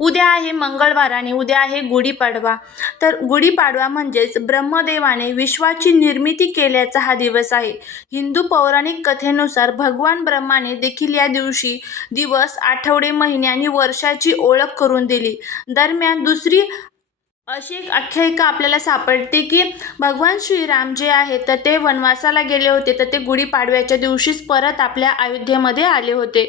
उद्या आहे मंगळवार आणि उद्या आहे गुढीपाडवा. तर गुढीपाडवा म्हणजेच ब्रह्मदेवाने विश्वाची निर्मिती केल्याचा हा दिवस आहे. हिंदू पौराणिक कथेनुसार भगवान ब्रह्माने देखील या दिवशी दिवस आठवडे महिने आणि वर्षाची ओळख करून दिली. दरम्यान दुसरी अशी एक आख्यायिका आपल्याला सापडते की भगवान श्रीराम जे आहेत तर ते वनवासाला गेले होते तर ते गुढीपाडव्याच्या दिवशीच परत आपल्या अयोध्येमध्ये आले होते.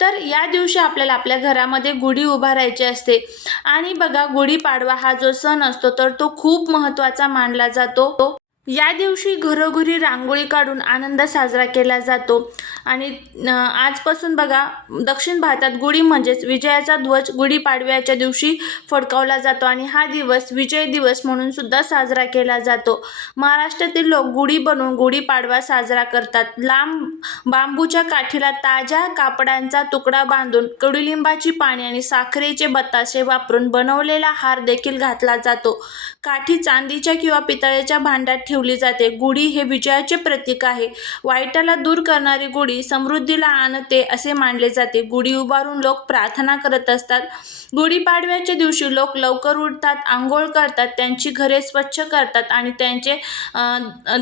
तर या दिवशी आपल्याला आपल्या घरामध्ये गुढी उभारायची असते. आणि बघा गुढीपाडवा हा जो सण असतो तर तो खूप महत्त्वाचा मानला जातो. या दिवशी घरोघरी रांगोळी काढून आनंद साजरा केला जातो. आणि आजपासून बघा दक्षिण भारतात गुढी म्हणजेच विजयाचा ध्वज गुढीपाडव्याच्या दिवशी फडकावला जातो आणि हा दिवस विजय दिवस म्हणून सुद्धा साजरा केला जातो. महाराष्ट्रातील लोक गुढी बनवून गुढीपाडवा साजरा करतात. लांब बांबूच्या काठीला ताज्या कापडांचा तुकडा बांधून कडुलिंबाची पाने आणि साखरेचे बतासे वापरून बनवलेला हार देखील घातला जातो. काठी चांदीच्या किंवा पितळेच्या भांड्यात ठेवली जाते. गुढी हे विजयाचे प्रतीक आहे. वाईटाला दूर करणारी गुढी समृद्धीला आणते असे मानले जाते. गुढी उभारून लोक प्रार्थना करत असतात. गुढीपाडव्याच्या दिवशी लोक लवकर उठतात आंघोळ करतात त्यांची घरे स्वच्छ करतात आणि त्यांचे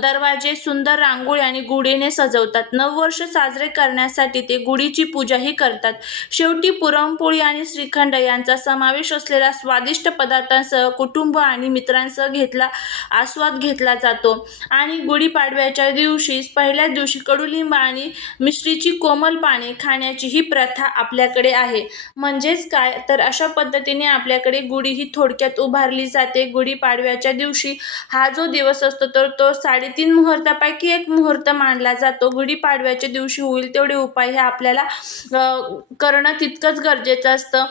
दरवाजे सुंदर रांगोळी आणि गुढीने सजवतात. नववर्ष साजरे करण्यासाठी ते गुढीची पूजाही करतात. शेवटी पुरणपोळी आणि श्रीखंड यांचा समावेश असलेल्या स्वादिष्ट पदार्थांसह कुटुंब आणि मित्रांसह घेतला आस्वाद घेतला जातो. आणि गुढीपाडव्याच्या दिवशीच पहिल्याच दिवशी कडुलिंब आणि मिश्रीची कोमल पाने खाण्याची ही प्रथा आपल्याकडे आहे. म्हणजेच काय? तर अशा पद्धतीने आपल्याकडे गुढी ही थोडक्यात उभारली जाते. गुढीपाडव्याच्या दिवशी हा जो दिवस असतो तर तो साडेतीन मुहूर्तापैकी एक मुहूर्त मानला जातो. गुढीपाडव्याच्या दिवशी होईल तेवढे उपाय हे आपल्याला करणं तितकंच गरजेचं असतं.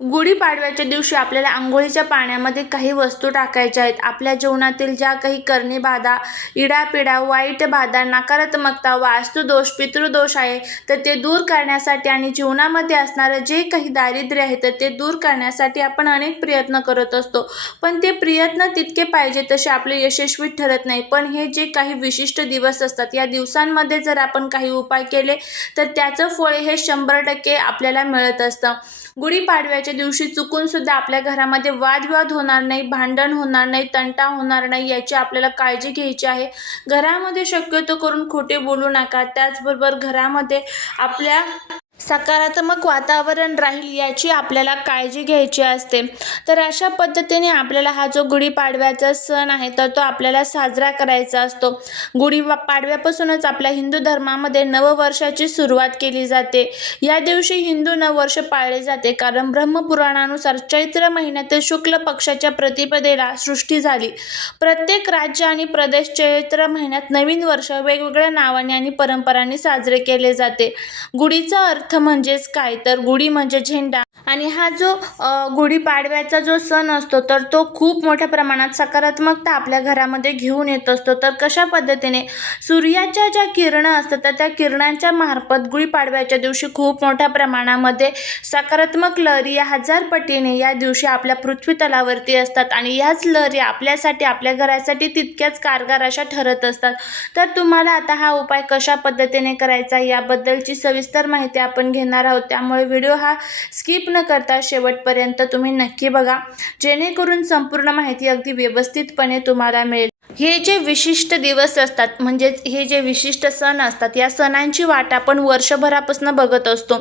गुढीपाडव्याच्या दिवशी आपल्याला आंघोळीच्या पाण्यामध्ये काही वस्तू टाकायच्या आहेत. आपल्या जीवनातील ज्या काही करणे बाधा इडापिडा वाईट बाधा नकारात्मकता वास्तुदोष पितृदोष आहे तर ते दूर करण्यासाठी आणि जीवनामध्ये असणारं जे काही दारिद्र्य आहे तर ते दूर करण्यासाठी आपण अनेक प्रयत्न करत असतो. पण ते प्रयत्न तितके पाहिजे तसे आपले यशस्वी ठरत नाही. पण हे जे काही विशिष्ट दिवस असतात या दिवसांमध्ये जर आपण काही उपाय केले तर त्याचं फळ हे शंभर टक्के आपल्याला मिळत असतं. गुढीपाडव्याच्या दिवशी चुकून सुद्धा आपल्या घरामध्ये वादविवाद होणार नाही भांडण होणार नाही तंटा होणार नाही याची आपल्याला काळजी घ्यायची आहे. घरामध्ये शक्यतो करून खोटे बोलू नका. त्याचबरोबर घरामध्ये आपल्या सकारात्मक वातावरण राहील याची आपल्याला काळजी घ्यायची असते. तर अशा पद्धतीने आपल्याला हा जो गुढीपाडव्याचा सण आहे तर तो आपल्याला साजरा करायचा असतो. गुढी पाडव्यापासूनच आपल्या हिंदू धर्मामध्ये नववर्षाची सुरुवात केली जाते. या दिवशी हिंदू नववर्ष पाळले जाते. कारण ब्रह्मपुराणानुसार चैत्र महिन्यातील शुक्ल पक्षाच्या प्रतिपदेला सृष्टी झाली. प्रत्येक राज्य आणि प्रदेश चैत्र महिन्यात नवीन वर्ष वेगवेगळ्या नावाने आणि परंपरांनी साजरे केले जाते. गुढीचा अर्थ म्हणजेच काय? तर गुढी म्हणजे झेंडा. आणि हा जो गुढीपाडव्याचा जो सण असतो तर तो खूप मोठ्या प्रमाणात सकारात्मकता आपल्या घरामध्ये घेऊन येत असतो. तर कशा पद्धतीने? सूर्याच्या ज्या किरणं असतात तर त्या किरणांच्या मार्फत गुढीपाडव्याच्या दिवशी खूप मोठ्या प्रमाणामध्ये सकारात्मक लहरी या हजार पटीने या दिवशी आपल्या पृथ्वी तलावरती असतात. आणि याच लहरी आपल्यासाठी आपल्या घरासाठी तितक्याच कारगार अशा ठरत असतात. तर तुम्हाला आता हा उपाय कशा पद्धतीने करायचा याबद्दलची सविस्तर माहिती आपण घेणार आहोत. त्यामुळे व्हिडिओ हा स्किप न करता शेवटपर्यंत तुम्ही नक्की बघा. जेणेकरून संपूर्ण माहिती अगदी व्यवस्थितपणे तुम्हाला मिळेल. हे जे विशिष्ट दिवस असतात म्हणजेच हे जे विशिष्ट सण असतात या सणांची वाट आपण वर्षभरापासून बघत असतो.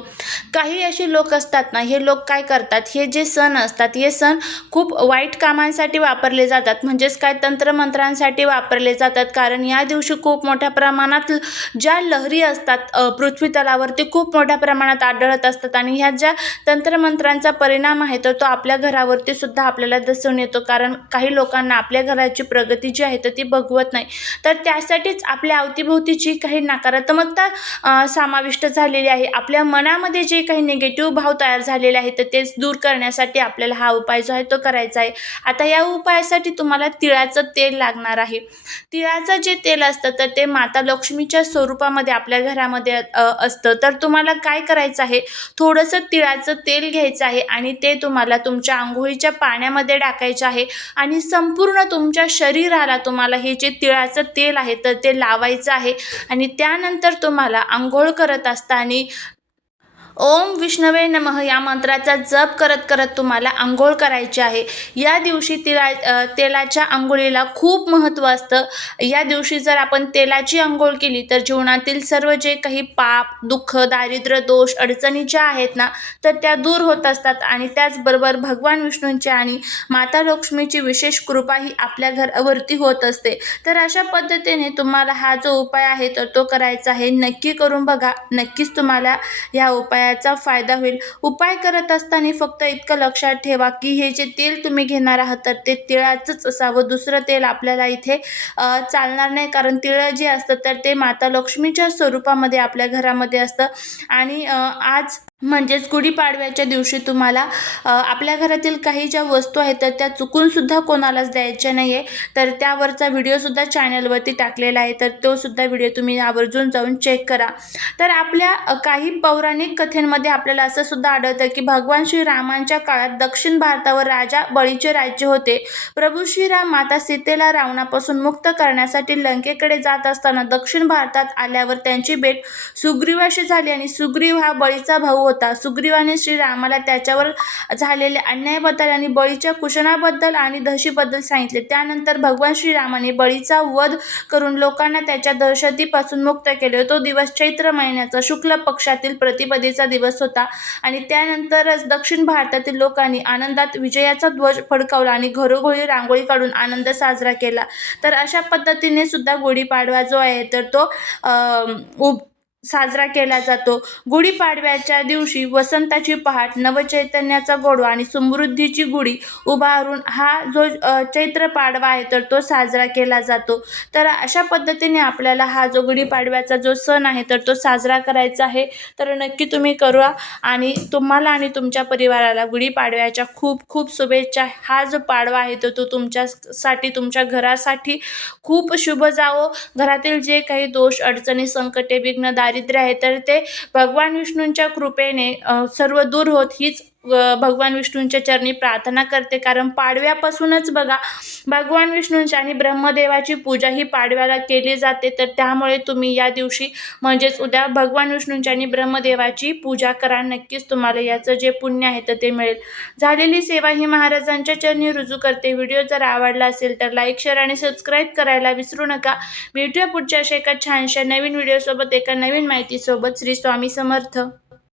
काही असे लोक असतात ना हे लोक काय करतात हे जे सण असतात हे सण खूप वाईट कामांसाठी वापरले जातात म्हणजेच काय तंत्रमंत्रांसाठी वापरले जातात. कारण या दिवशी खूप मोठ्या प्रमाणात ज्या लहरी असतात पृथ्वी तलावरती खूप मोठ्या प्रमाणात आढळत असतात आणि ह्या ज्या तंत्रमंत्रांचा परिणाम आहे तर तो आपल्या घरावरती सुद्धा आपल्याला दिसून येतो. कारण काही लोकांना आपल्या घराची प्रगती जी आहे तर ती बघवत नाही. तर त्यासाठीच आपल्या अवतीभोवती जी काही नकारात्मकता समाविष्ट झालेली आहे आपल्या मनामध्ये जे काही निगेटिव्ह भाव तयार झालेले आहेत तर तेच दूर करण्यासाठी आपल्याला हा उपाय जो आहे तो करायचा आहे. आता या उपायासाठी तुम्हाला तिळाचं तेल लागणार आहे. तिळाचं जे तेल असतं तर ते माता लक्ष्मीच्या स्वरूपामध्ये आपल्या घरामध्ये असतं. तर तुम्हाला काय करायचं आहे? थोडंसं तिळाचं तेल घ्यायचं आहे आणि ते तुम्हाला तुमच्या आंघोळीच्या पाण्यामध्ये टाकायचं आहे आणि संपूर्ण तुमच्या शरीराला तुम तुम्हाला हे जे तिळाचं तेल आहे तर ते लावायचं आहे. आणि त्यानंतर तुम्हाला आंघोळ करत असताना ओम विष्णवे नमः या मंत्राचा जप करत करत तुम्हाला आंघोळ करायची आहे. या दिवशी तिला तेलाच्या आंघोळीला खूप महत्त्व असतं. या दिवशी जर आपण तेलाची आंघोळ केली तर जीवनातील सर्व जे काही पाप दुःख दारिद्र्य दोष अडचणी ज्या आहेत ना तर त्या दूर होत असतात आणि त्याचबरोबर भगवान विष्णूंची आणि माता लक्ष्मीची विशेष कृपा ही आपल्या घरावरती होत असते. तर अशा पद्धतीने तुम्हाला हा जो उपाय आहे तर तो करायचा आहे. नक्की करून बघा. नक्कीच तुम्हाला या याचा फायदा होईल. उपाय करत असताना फक्त इतकं लक्षात ठेवा की हे जे तेल तुम्ही घेणार आहात तर ते तिळाचंच असावं. दुसरं तेल आपल्याला इथे चालणार नाही. कारण तिळं जे असतं तर ते माता लक्ष्मीच्या स्वरूपामध्ये आपल्या घरामध्ये असतं. आणि आज म्हणजेच गुढीपाडव्याच्या दिवशी तुम्हाला आपल्या घरातील काही ज्या वस्तू आहेत तर त्या चुकूनसुद्धा कोणालाच द्यायच्या नाही आहे तर त्यावरचा व्हिडिओसुद्धा चॅनलवरती टाकलेला आहे तर तोसुद्धा व्हिडिओ तुम्ही आवर्जून जाऊन चेक करा. तर आपल्या काही पौराणिक कथेमध्ये आपल्याला असं सुद्धा आढळतं की भगवान श्रीरामांच्या काळात दक्षिण भारतावर राजा बळीचे राज्य होते. प्रभू श्रीराम माता सीतेला रावणापासून मुक्त करण्यासाठी लंकेकडे जात असताना दक्षिण भारतात आल्यावर त्यांची भेट सुग्रीवाशी झाली आणि सुग्रीव हा बळीचा भाऊ होता. सुग्रीवाने श्रीरामाला त्याच्यावर झालेल्या अन्यायाबद्दल आणि बळीच्या कुशनाबद्दल आणि दहशीबद्दल सांगितले. त्यानंतर भगवान श्रीरामाने बळीचा वध करून लोकांना त्याच्या दहशतीपासून मुक्त केले. तो दिवस चैत्र महिन्याचा शुक्ल पक्षातील प्रतिपदेचा दिवस होता. आणि त्यानंतरच दक्षिण भारतातील लोकांनी आनंदात विजयाचा ध्वज फडकावला आणि घरोघरी रांगोळी काढून आनंद साजरा केला. तर अशा पद्धतीने सुद्धा गुढीपाडवा जो आहे तर तो उब साजरा केला जातो. गुढीपाडव्याच्या दिवशी वसंताची पहाट नवचैतन्याचा गोडवा आणि समृद्धीची गुढी उभारून हा जो चैत्र पाडवा आहे तर तो साजरा केला जातो. तर अशा पद्धतीने आपल्याला हा जो गुढीपाडव्याचा जो सण आहे तर तो साजरा करायचा आहे. तर नक्की तुम्ही करा आणि तुम्हाला आणि तुमच्या परिवाराला गुढीपाडव्याच्या खूप खूप शुभेच्छा. हा जो पाडवा आहे तर तो तुमच्यासाठी तुमच्या घरासाठी खूप शुभ जावो. घरातील जे काही दोष अडचणी संकटे विघ्न दारिद्र्य आहे तर ते भगवान विष्णूंच्या कृपेने सर्व दूर होत हीच भगवान विष्णूंच्या चरणी प्रार्थना करते. कारण पाडव्यापासूनच बघा भगवान विष्णूंची आणि ब्रह्मदेवाची पूजा ही पाडव्याला केली जाते. तर त्यामुळे तुम्ही या दिवशी म्हणजेच उद्या भगवान विष्णूंची आणि ब्रह्मदेवाची पूजा करा. नक्कीच तुम्हाला याचं जे पुण्य आहे तर ते मिळेल. झालेली सेवा ही महाराजांच्या चरणी रुजू करते. व्हिडिओ जर आवडला असेल तर लाईक शेअर आणि सबस्क्राईब करायला विसरू नका. भेटूया पुढच्या अशा एका छानशा नवीन व्हिडिओसोबत एका नवीन माहितीसोबत. श्री स्वामी समर्थ.